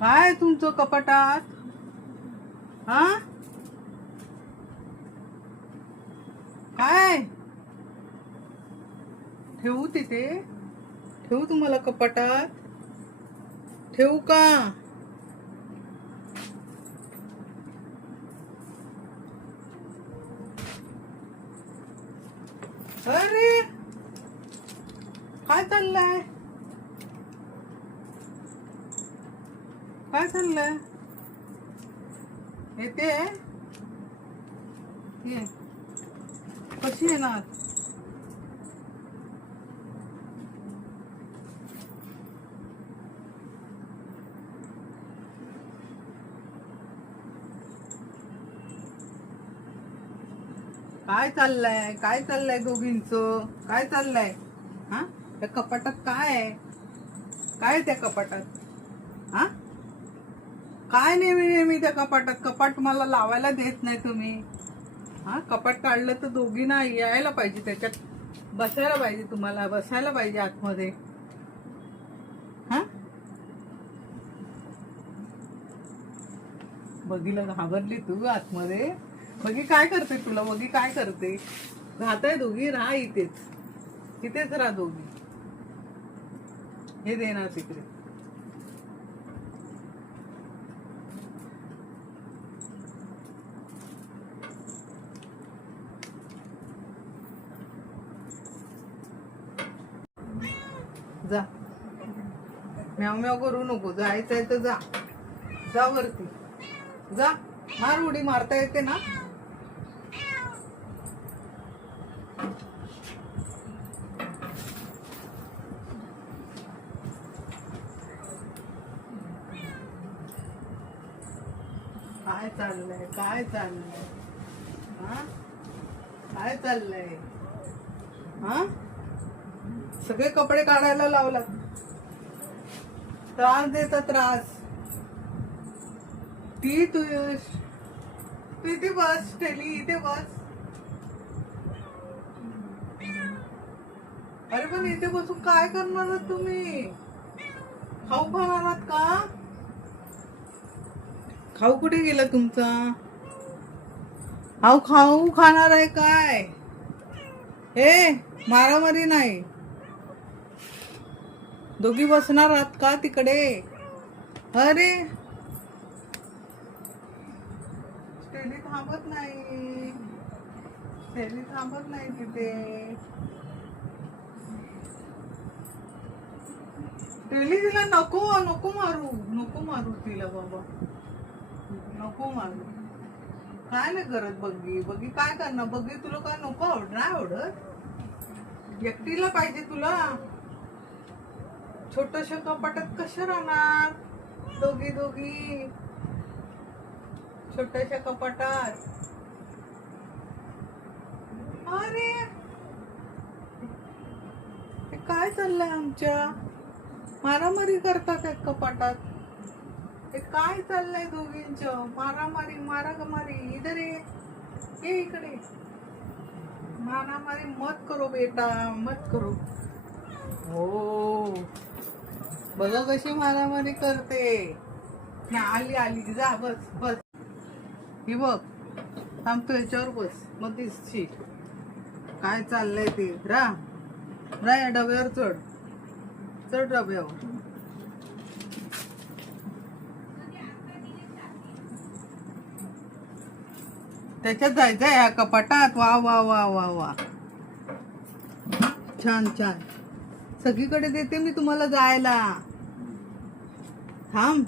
काय तुमचं कपाटात? हा काय ठेवू तिथे? ठेवू तुम्हाला कपाटात? ठेवू का? अरे काय चाललंय? काय चाललंय? येते ये. कशी येणार? काय चाललंय? काय चाललंय दोघींचं? काय चाललंय? हा त्या कपाटात काय आहे? काय आहे त्या कपाटात? हा काय नेहमी नेहमी त्या कपाटात? कपाट मला लावायला देत नाही तुम्ही. हा कपाट काढलं तर दोघींना यायला पाहिजे, त्याच्यात बसायला पाहिजे, तुम्हाला बसायला पाहिजे आतमध्ये. हा बघीला घाबरली तू आतमध्ये? बघी काय करते तुला? बघी काय करते? राहताय दोघी? राहा इथेच, इथेच राहा दोघी. हे देणार तिकडे. जा, म्याव म्याव करू नको. जायचंय तर जा, जा वरती जा. मार उडी मारता येते ना? काय चाललंय? काय चाललंय? हा काय चाललंय? हा सगळे कपडे काढायला लावलात. त्रास देता त्रास. ती तू इथे बस. टेली इथे बस. अरे पण इथे बसून काय करणार आहात तुम्ही? खाऊ खाणार आहात का? खाऊ कुठे गेला तुमचा? खाऊ खाऊ खाणार आहे काय? हे मारामारी नाही. दोघी बसणार आहात का तिकडे? अरे स्टेली थांबत नाही. स्टेली थांबत नाही तिथे. स्टेली तिला नको नको मारू. नको मारू तिला बाबा. नको मारू. काय नाही करत बघी. बघी काय करणार? बघी तुला काय नको नाही आवडत? एकटीला पाहिजे तुला? छोट्याशा कपाटात कशा राहणार दोघी दोघी? छोट्याशा कपाटात. अरे हे काय चाललंय आमच्या? मारामारी करतात एक कपाटात. हे काय चाललंय दोघींचं? मारामारी मारामारी. इधर ये इकडे. मारामारी मत करो बेटा, मत करो. हो बघा कशी मारामारी करते. आली आली. जा बस बस. ही बघ थांबतो याच्यावर बस. मग दिसशी काय चाललंय ते. रा या डब्यावर चढ. चढ डब्यावर. त्याच्यात जायचंय ह्या कपाटात. वा वा वा वा वा छान छान. सगळीकडे देते मी तुम्हाला जायला. थांब.